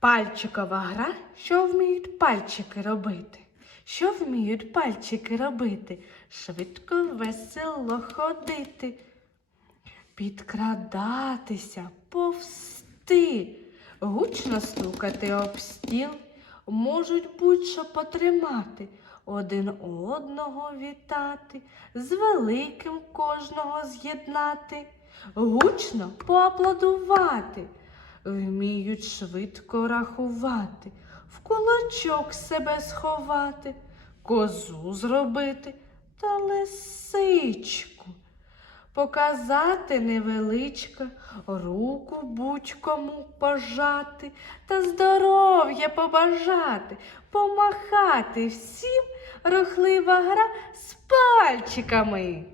Пальчикова гра, що вміють пальчики робити. Що вміють пальчики робити? Швидко, весело ходити, підкрадатися, повсти, гучно стукати об стіл, можуть будь-що потримати, один одного вітати, з великим кожного з'єднати, гучно поаплодувати. Вміють швидко рахувати, в кулачок себе сховати, козу зробити та лисичку. Показати невеличко, руку будь-кому пожати та здоров'я побажати, помахати всім рухлива гра з пальчиками.